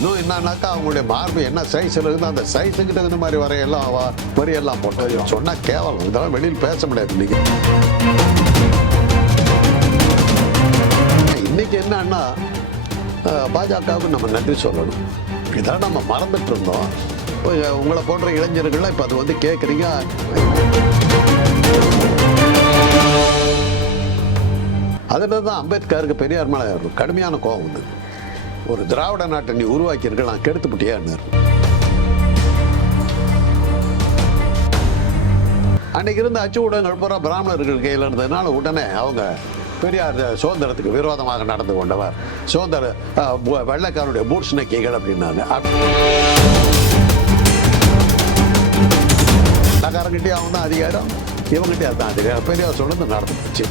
இன்னும் என்னன்னாக்கா அவங்களுடைய மார்பு என்ன சைஸில் இருந்து அந்த சைஸுக்கிட்ட இந்த மாதிரி வரையெல்லாம் அவ வரியெல்லாம் போட்டு சொன்னால் கேவலம். இதெல்லாம் வெளியில் பேச முடியாது இன்னைக்கு. இன்னைக்கு என்னன்னா பாஜகவுக்கு நம்ம நன்றி சொல்லணும். இதெல்லாம் நம்ம மறந்துட்டு இருந்தோம். இப்போ உங்களை போன்ற இளைஞர்கள்லாம் இப்போ அது வந்து கேட்குறீங்க அதில் தான் அம்பேத்கருக்கு பெரியார் மேலே கடுமையான கோபம் வந்து ஒரு திராவிட நாட்டை நீ உருவாக்கியிருக்க நான் கெடுத்துப்பட்டியான்னாரு அன்னைக்கு இருந்த அச்சு ஊடகங்கள் பூரா பிராமணர்கள் கையில் இருந்ததுனால உடனே அவங்க பெரியார் சுதந்திரத்துக்கு விரோதமாக நடந்து கொண்டவர். சுதந்திர வெள்ளக்காரனுடைய பூட்ஸ் நக்கிகள் அப்படின்னாங்க வெள்ளக்காரங்கிட்டே அவன் தான் அதிகாரம். இவங்ககிட்டே அதான் அதிகாரம். பெரியார் சொன்னது நடந்து போச்சு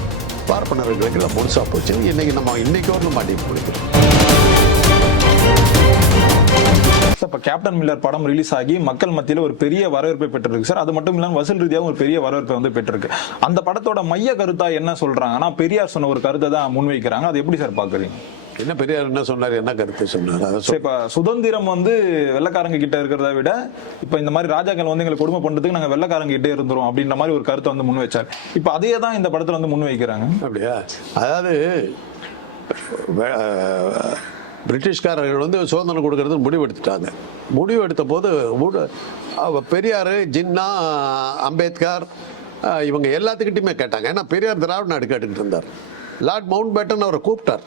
பார்ப்பனர்களுக்கு முழுசாக போச்சு. இன்னைக்கு நம்ம இன்னைக்கு ஒரு மாட்டி பிடிக்கிறோம் இப்போ கேப்டன் மில்லர் படம் ரிலீஸ் ஆகி மக்கள் மத்தியில் ஒரு பெரிய வரவேற்பை பெற்றிருக்கு. சார் அது மட்டும் இல்லாமல் வசூல் ரீதியாகவும் ஒரு பெரிய வரவேற்பை வந்து பெற்றிருக்கு. அந்த படத்தோட மைய கருத்தா என்ன சொல்றாங்கன்னா பெரியார் சொன்ன ஒரு கருத்தை தான் முன்வைக்கிறாங்க. அது எப்படி சார் பாக்குறீங்க என்ன பெரியார் என்ன சொன்னார்? என்ன கருத்து சொன்னார்? இப்ப சுதந்திரம் வந்து வெள்ளக்காரங்க கிட்ட இருக்கிறத விட இப்ப இந்த மாதிரி ராஜாக்கள் வந்து எங்களை கொடுமை பண்றதுக்கு நாங்க வெள்ளக்காரங்க கிட்டே இருந்துரும் அப்படின்ற மாதிரி ஒரு கருத்தை வந்து முன் வச்சார் இப்ப அதே தான் இந்த படத்துல வந்து முன் வைக்கிறாங்க அப்படியா? அதாவது பிரிட்டிஷ்காரர்கள் வந்து சுதந்திரம் கொடுக்கறது முடிவெடுத்துட்டாங்க. முடிவெடுத்த போது பெரியார் ஜின்னா அம்பேத்கர் இவங்க எல்லாத்துக்கிட்டையுமே கேட்டாங்க. ஏன்னா பெரியார் திராவிட நாடு கேட்டுக்கிட்டு இருந்தார். லார்ட் மவுண்ட் பேட்டன் அவரை கூப்பிட்டார்.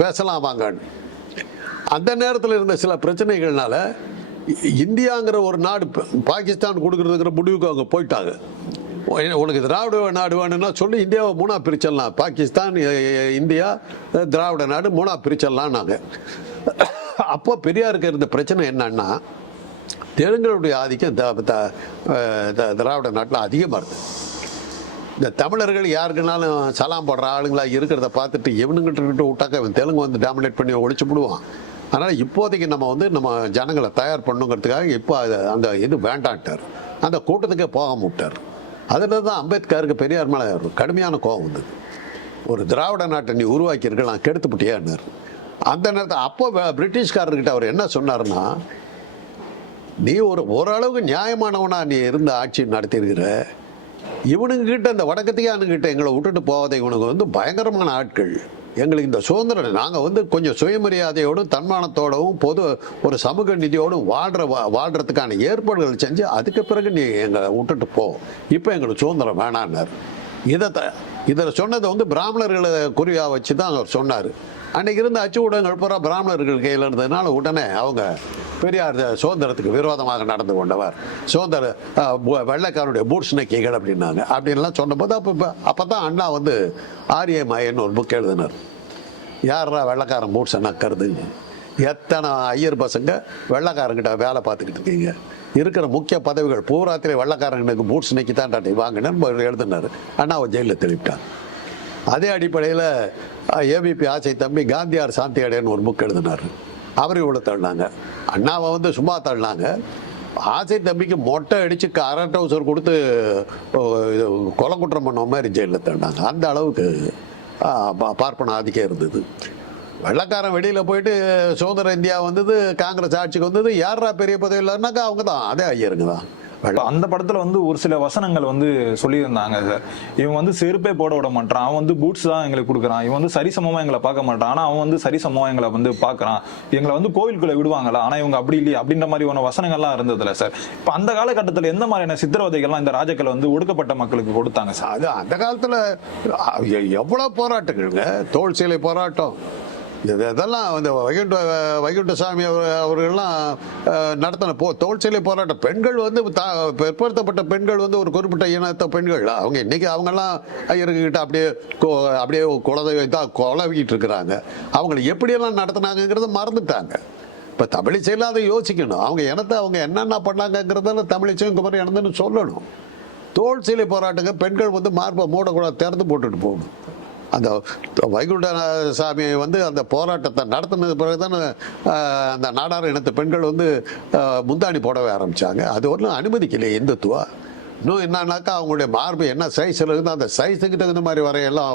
பேசலாம் வாங்கன்னு. அந்த நேரத்தில் இருந்த சில பிரச்சனைகள்னால இந்தியாங்கிற ஒரு நாடு பாகிஸ்தான் கொடுக்கறதுங்கிற முடிவுக்கு அவங்க போயிட்டாங்க. உனக்கு திராவிட நாடு வேணும்னா சொல்லி இந்தியாவை மூணா பிரிச்சிடலாம். பாகிஸ்தான் இந்தியா திராவிட நாடு மூணா பிரிச்சிடலாம் நாங்கள் அப்போ பெரியாருக்கு இருந்த பிரச்சனை என்னன்னா தெலுங்கருடைய ஆதிக்கம் த- த- த- திராவிட நாட்டில் அதிகமாக இருக்குது இந்த தமிழர்கள் யாருக்குனாலும் சலாம் போடுற ஆளுங்களா இருக்கிறத பார்த்துட்டு எவனுங்கிட்ட விட்டாக்க இவன் தெலுங்கு வந்து டாமினேட் பண்ணி ஒழிச்சு விடுவான். அதனால் இப்போதைக்கு நம்ம வந்து நம்ம ஜனங்களை தயார் பண்ணுங்கிறதுக்காக இப்போ அந்த இது வேண்டான்ட்டார். அந்த கூட்டத்துக்கே போக விட்டார். அதில் தான் அம்பேத்கருக்கு பெரியார் மேலே கடுமையான கோபம் வந்தது. ஒரு திராவிட நாட்டை நீ உருவாக்கியிருக்க நான் கெடுத்துப்பட்டியான்னார் அந்த நேரத்தில் அப்போ பிரிட்டிஷ்காரர்கிட்ட அவர் என்ன சொன்னார்னா நீ ஒரு ஓரளவுக்கு நியாயமானவனாக நீ இருந்த ஆட்சி நடத்தியிருக்கிற. இவனுங்கிட்ட அந்த இந்த எங்களை விட்டுட்டு போவதை இவனுக்கு வந்து பயங்கரமான ஆட்கள். எங்களுக்கு இந்த சுதந்திரம் நாங்கள் வந்து கொஞ்சம் சுயமரியாதையோடும் தன்மானத்தோடவும் பொது ஒரு சமூக நிதியோடும் வாழ்கிற வா- ஏற்பாடுகள் செஞ்சு அதுக்கு பிறகு நீ எங்களை விட்டுட்டு போ. இப்போ எங்களுக்கு சுதந்திரம் வேணான்னார் இதை த இதில் சொன்னதை வந்து பிராமணர்களை குறியாக வச்சு தான் அவர் சொன்னார். அன்னைக்கு இருந்த அச்சு ஊடகங்கள் பூரா பிராமணர்கள் கையில் இருந்ததுனால உடனே அவங்க பெரியார் சுதந்திரத்துக்கு விரோதமாக நடந்து கொண்டவர். சுதந்திர வெள்ளைக்காரனுடைய பூட்ஸ் நக்கிகள் அப்படின்னாங்க. அப்படின்லாம் சொன்னபோது அப்போ அப்போ தான் அண்ணா வந்து ஆரிய மாயன்னு ஒரு புக் எழுதினார். யாரா வெள்ளைக்காரன் பூட்ஸ் நக்கிறது? எத்தனை ஐயர் பசங்க வெள்ளைக்காரங்கிட்ட வேலை பார்த்துக்கிட்டு இருக்கீங்க? இருக்கிற முக்கிய பதவிகள் பூராத்திலே வெள்ளக்காரங்களுக்கு பூட்ஸ் நிற்கி தான் டாட்டி வாங்கினேன்னு எழுதினார். அண்ணாவை ஜெயிலில் தெளிவிட்டார். அதே அடிப்படையில் ஏபிபி ஆசை தம்பி காந்தியார் சாந்தி அடையன்னு ஒரு புக் எழுதினார். அவரையும் இவ்வளோ தள்ளினாங்க. அண்ணாவை வந்து சும்மா தள்ளினாங்க. ஆசை தம்பிக்கு மொட்டை அடித்து கரண்ட் ஹவுசர் கொடுத்து கொலை குற்றம் பண்ண மாதிரி ஜெயிலில் தள்ளினாங்க. அந்த அளவுக்கு பார்ப்பன ஆதிக்கம் இருந்தது. வெள்ளக்காரன் வெளியில் போயிட்டு சுதந்திர இந்தியா வந்தது காங்கிரஸ் ஆட்சிக்கு வந்தது யாரா பெரிய பதவி இல்லைன்னாக்கா அவங்க தான் அதே ஐயருங்க தான். அந்த படத்துல வந்து ஒரு சில வசனங்கள் வந்து சொல்லியிருந்தாங்க சார். இவன் வந்து செருப்பே போட விட மாட்டான் அவன் வந்து பூட்ஸ் தான் எங்களுக்கு கொடுக்குறான். இவன் வந்து சரிசமமா எங்களை பார்க்க மாட்டான் ஆனா அவன் வந்து சரிசமமா எங்களை வந்து பார்க்குறான். எங்களை வந்து கோவிலுக்குள்ள விடுவாங்களா ஆனா இவங்க அப்படி இல்லையே. அப்படின்ற மாதிரியான வசனங்கள்லாம் இருந்ததுல சார். இப்ப அந்த காலகட்டத்துல எந்த மாதிரியான சித்திரவதைகள்லாம் இந்த ராஜாக்கள் வந்து ஒடுக்கப்பட்ட மக்களுக்கு கொடுத்தாங்க சார்? அது அந்த காலத்தில் எவ்வளோ போராட்டங்கள்ங்க? தோல் சிலை போராட்டம். இதெல்லாம் இந்த வைகுண்ட சாமி அவர் அவர்கள்லாம் நடத்தின போ தோல் சிலை போராட்டம் பெண்கள் வந்து தா பிற்படுத்தப்பட்ட பெண்கள் வந்து ஒரு குறிப்பிட்ட இனத்த பெண்கள். அவங்க இன்னைக்கு அவங்கெல்லாம் ஐயர்கிட்ட அப்படியே அப்படியே குலதை தான் குலவிக்கிட்டு இருக்கிறாங்க. அவங்களை எப்படியெல்லாம் நடத்தினாங்கிறத மறந்துட்டாங்க. இப்போ தமிழிசையில் அதை யோசிக்கணும். அவங்க இனத்தை அவங்க என்னென்ன பண்ணாங்கங்கிறதால தமிழிசையும் குமரி இனந்துன்னு சொல்லணும். தோல் சிலை போராட்டங்க பெண்கள் வந்து மார்பை மூடக்கூடாது திறந்து போட்டுட்டு போகணும். அந்த வைகுண்ட சாமியை வந்து அந்த போராட்டத்தை நடத்தினது பிறகு தானே அந்த நாடார் இனத்து பெண்கள் வந்து முந்தாணி போடவே ஆரம்பித்தாங்க அது ஒன்றும் அனுமதிக்கலையே இந்துத்துவா? இன்னும் என்னன்னாக்கா அவங்களுடைய மார்பு என்ன சைஸ்ல இருந்து அந்த சைஸுக்கு தகுந்த மாதிரி வரையெல்லாம்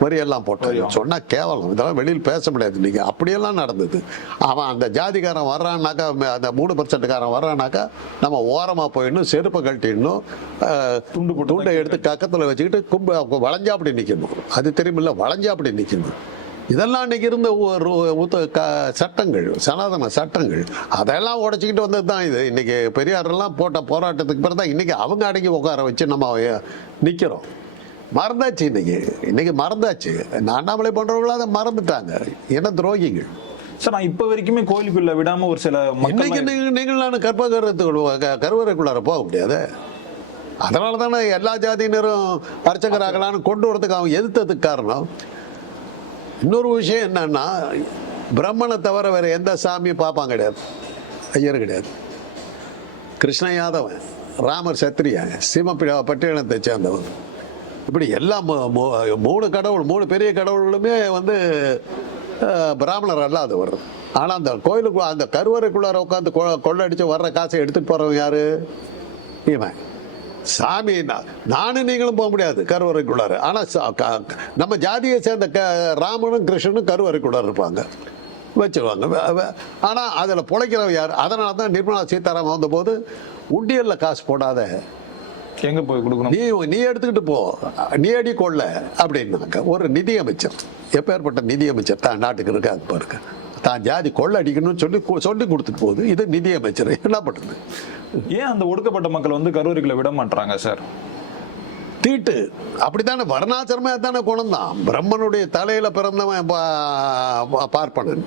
வரியெல்லாம் போட்டாங்க சொன்னா கேவலம். இதெல்லாம் வெளியில் பேச முடியாது. நீங்க அப்படியெல்லாம் நடந்தது. அவன் அந்த ஜாதிக்காரன் வர்றான்னாக்கா அந்த மூணு பர்சன்ட்காரன் வர்றான்னாக்கா நம்ம ஓரமா போயிடணும் செருப்பை கழட்டிடணும் அஹ், துண்டு போட்டு துண்டை எடுத்து கக்கத்துல வச்சுக்கிட்டு கும்ப வளைஞ்சா அப்படி நிக்கணும். அது தெரியுமில்ல? வளைஞ்சா அப்படி நிக்கணும். இதெல்லாம் அன்னைக்கு இருந்த சட்டங்கள் சனாதன சட்டங்கள் அதெல்லாம் உடைச்சிக்கிட்டு வந்தது தான் இது. இன்னைக்கு பெரியாரெல்லாம் போட்ட போராட்டத்துக்கு பிறகு தான் இன்னைக்கு அவங்க அடங்கி உட்கார வச்சு நம்ம நிற்கிறோம் மறந்தாச்சு இன்னைக்கு. இன்னைக்கு மறந்தாச்சு. அண்ணாமலை போன்றவங்களும் அதை மறந்துட்டாங்க. என்ன துரோகிகள். சார் நான் இப்ப வரைக்குமே கோயிலுக்குள்ள விடாம ஒரு சில இன்னைக்கு மக்கள் நீங்கள் நீங்கள் நான் கற்பகரத்துக்குள்ள கருவறைக்குள்ளார போக முடியாது. அதனால தானே எல்லா ஜாதியினரும் அர்ச்சகராகலான்னு கொண்டு வரதுக்கு அவன் எதிர்த்ததுக்கு காரணம். இன்னொரு விஷயம் என்னன்னா பிரம்மனை தவிர வேற எந்த சாமியும் பார்ப்பான் கிடையாது. ஐயர் கிடையாது. கிருஷ்ண யாதவன் ராமர் சத்திரியன் சிவ பட்டியலத்தை சேர்ந்தவன். இப்படி எல்லா மூணு கடவுள் மூணு பெரிய கடவுளுமே வந்து பிராமணர் அல்லாதவர். ஆனால் அந்த கோயிலுக்கு அந்த கருவறைக்குள்ளார உட்காந்து கொள்ளடிச்சு வர்ற காசை எடுத்துகிட்டு போகிறவங்க யாரு? இவன். சாமி நானும் நீங்களும் போக முடியாது கருவறைக்குள்ளார. ஆனால் நம்ம ஜாதியை சேர்ந்த க ராமனும் கிருஷ்ணனும் கருவறைக்குள்ளார இருப்பாங்க. வச்சிருவாங்க. வ- வ- ஆனா அதுல பொழைக்கிறவன் யார்? அதனால தான் நிர்மலா சீதாராமன் வந்தபோது உண்டியல்ல காசு போடாத. எங்க போய் கொடுக்கணும்? நீ நீ எடுத்துக்கிட்டு போ. நீ அடி கொள்ள. அப்படின்னாங்க. ஒரு நிதி அமைச்சர் எப்பேற்பட்ட நிதி அமைச்சர் தான் நாட்டுக்கு இருக்காது பாருங்க. தான் ஜாதி கொள்ள அடிக்கணும்னு சொல்லி சொல்லி கொடுத்துட்டு போகுது. இது நிதி அமைச்சர் என்ன பண்ணுறது ஏன் அந்த ஒடுக்கப்பட்ட மக்கள் வந்து கரூருக்குள்ள விட மாட்டாங்க சார்? தீட்டு. அப்படித்தானே வர்ணாசிரமே தானே குணம்தான். பிரம்மனுடைய தலையில பிறந்தவன் பார்ப்பனன்.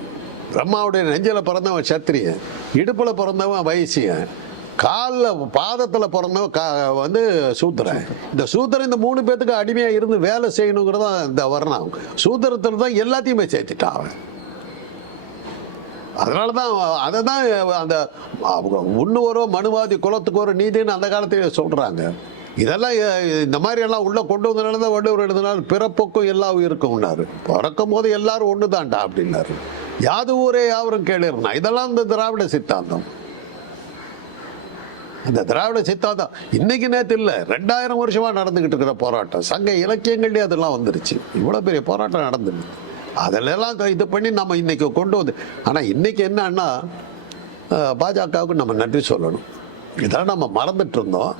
பிரம்மாவுடைய நெஞ்சில பிறந்தவன் சத்திரியன். இடுப்புல பிறந்தவன் வைசியன். காலில் பாதத்தில் பிறந்தவன் கா வந்து சூத்திரன். இந்த சூத்திரன் இந்த மூணு பேத்துக்கு அடிமையா இருந்து வேலை செய்யணுங்கிறதா இந்த வர்ணம் சூத்திரத்தில் தான் எல்லாத்தையுமே சேர்த்துட்டான் அவன். அதனால தான் அதை தான் அந்த அவங்க ஒன்று மனுவாதி குலத்துக்கு ஒரு நீதின்னு அந்த காலத்திலே சொல்கிறாங்க இதெல்லாம் இந்த மாதிரி எல்லாம் உள்ள கொண்டு வந்தனால தான் வள்ளுவர் எழுதினால் பிறப்புக்கும் எல்லா உயிருக்கும்னாரு. பிறக்கும் போது எல்லாரும் ஒன்று தான்டா அப்படின்னாரு. யாது ஊரே யாவரும் கேளுனா இதெல்லாம் இந்த திராவிட சித்தாந்தம். அந்த திராவிட சித்தாந்தம் இன்னைக்கு நேற்று இல்லை ரெண்டாயிரம் வருஷமாக நடந்துக்கிட்டு இருக்கிற போராட்டம். சங்க இலக்கியங்கள்லேயே அதெல்லாம் வந்துருச்சு. இவ்வளோ பெரிய போராட்டம் நடந்துருக்கு. அதிலெல்லாம் இது பண்ணி நம்ம இன்னைக்கு கொண்டு வந்து ஆனால் இன்னைக்கு என்னன்னா பாஜகவுக்கு நம்ம நன்றி சொல்லணும். இதெல்லாம் நம்ம மறந்துட்டு இருந்தோம்.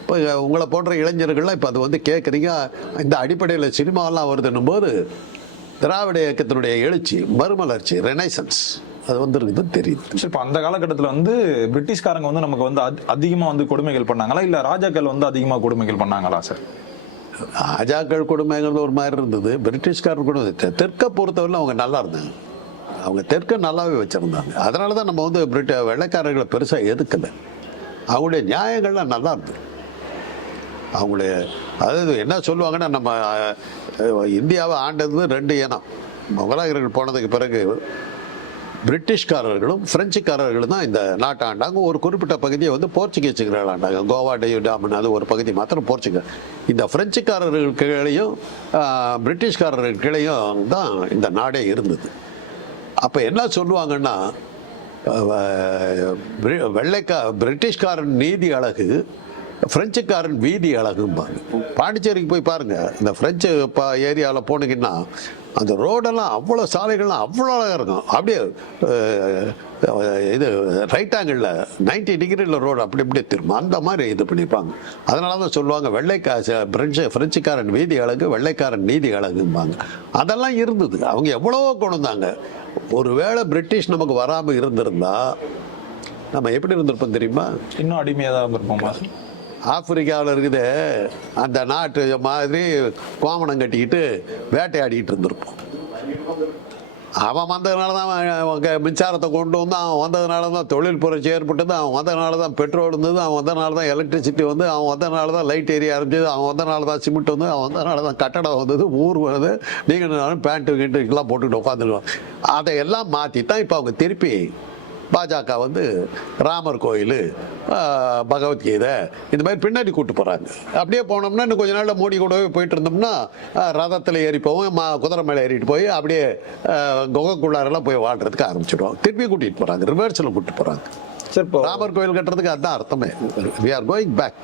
இப்போ உங்களை போன்ற இளைஞர்கள்லாம் இப்போ அது வந்து கேட்குறீங்க இந்த அடிப்படையில் சினிமாவெல்லாம் வருதுன்னும் போது திராவிட இயக்கத்தினுடைய எழுச்சி மறுமலர்ச்சி ரெனைசன்ஸ் அது வந்துருக்குது தெரியுது. சரி, இப்போ அந்த காலகட்டத்தில் வந்து பிரிட்டிஷ்காரங்க வந்து நமக்கு வந்து அதிகமாக வந்து கொடுமைகள் பண்ணாங்களா? இல்லை ராஜாக்கள் வந்து அதிகமாக கொடுமைகள் பண்ணாங்களா சார்? ராஜாக்கள் கொடுமைங்கிறது ஒரு மாதிரி இருந்தது. பிரிட்டிஷ்காரர் கூட தெ- தெற்கை பொறுத்தவரை அவங்க நல்லா இருந்தாங்க. அவங்க தெற்கை நல்லாவே வச்சுருந்தாங்க. அதனால தான் நம்ம வந்து பிரிட்ட வெள்ளைக்காரர்களை பெருசாக எதுக்கலை அவங்களுடைய நியாயங்கள்லாம் நல்லா இருந்தது. அவங்களுடைய அதாவது என்ன சொல்லுவாங்கன்னா நம்ம இந்தியாவை ஆண்டது ரெண்டு இனம். முகலாயர்கள் போனதுக்கு பிறகு பிரிட்டிஷ்காரர்களும் பிரெஞ்சுக்காரர்களும் தான் இந்த நாட்டை ஆண்டாங்க. ஒரு குறிப்பிட்ட பகுதியை வந்து போர்ச்சுகீஸுகள் ஆண்டாங்க. கோவா டெய்யூ டாமன் அது ஒரு பகுதி மாத்திரம் போர்ச்சுகல் இந்த பிரெஞ்சுக்காரர்கள் கீழையும் பிரிட்டிஷ்காரர்கள் கீழையும் தான் இந்த நாடே இருந்தது. அப்போ என்ன சொல்லுவாங்கன்னா வெள்ளைக்கா பிரிட்டிஷ்காரன் நீதி அழகு பிரெஞ்சுக்காரன் வீதி அழகும்பாங்க. பாண்டிச்சேரிக்கு போய் பாருங்கள் இந்த பிரெஞ்சு பா ஏரியாவில் போனீங்கன்னா அந்த ரோடெல்லாம் அவ்வளோ சாலைகள்லாம் அவ்வளோ அழகாக இருக்கும். அப்படியே இது ரைட் ஆங்கிளில் நைன்டி டிகிரியில் ரோடு அப்படி இப்படியே திரும்ப அந்த மாதிரி இது பண்ணியிருப்பாங்க அதனால தான் சொல்லுவாங்க வெள்ளைக்கா பிரெஞ்சு பிரெஞ்சுக்காரன் வீதி அழகு வெள்ளைக்காரன் நீதி அழகும்பாங்க. அதெல்லாம் இருந்தது. அவங்க எவ்வளவோ கொண்டு வந்தாங்க ஒருவேளை பிரிட்டிஷ் நமக்கு வராமல் இருந்திருந்தா நம்ம எப்படி இருந்திருப்போம் தெரியுமா? இன்னும் அடிமையாக தான் இருந்திருப்போம்? ஆப்பிரிக்காவில் இருக்குது. அந்த நாட்டு மாதிரி கோமணம் கட்டிக்கிட்டு வேட்டையாடிக்கிட்டு இருந்திருப்போம். அவன் வந்ததுனால தான் அவன் மின்சாரத்தை கொண்டு வந்து அவன் வந்ததுனால தான் தொழில் புரட்சி ஏற்பட்டது அவன் வந்ததுனால தான் பெட்ரோல் இருந்தது அவன் வந்ததுனால தான் எலக்ட்ரிசிட்டி வந்து அவன் வந்ததுனால தான் லைட் ஏரியா ஆரம்பிச்சது அவன் வந்ததுனால தான் சிமெண்ட் வந்து அவன் வந்ததுனால தான் கட்டடம் வந்தது ஊர் வருது நீங்கள் பேண்ட்டு கிண்ட்டு எல்லாம் போட்டுக்கிட்டு உட்காந்துருவான் அதையெல்லாம் மாற்றி தான் இப்போ அவங்க திருப்பி பாஜக வந்து ராமர் கோயில் பகவத்கீதை இந்த மாதிரி பின்னாடி கூட்டு போகிறாங்க அப்படியே போனோம்னா இன்னும் கொஞ்ச நாளில் மோடி கூடவே போயிட்டு இருந்தோம்னா ரதத்தில் ஏறி போவோம் மா குதிரை மேலே ஏறிட்டு போய் அப்படியே குகைக்குள்ளாரெல்லாம் போய் வாழ்றதுக்கு ஆரம்பிச்சிடுவோம். திருப்பி கூட்டிகிட்டு போகிறாங்க ரிவர்ஸில் கூட்டிட்டு போகிறாங்க சார் ராமர் கோயில் கட்டுறதுக்கு அதுதான் அர்த்தமே. We are going back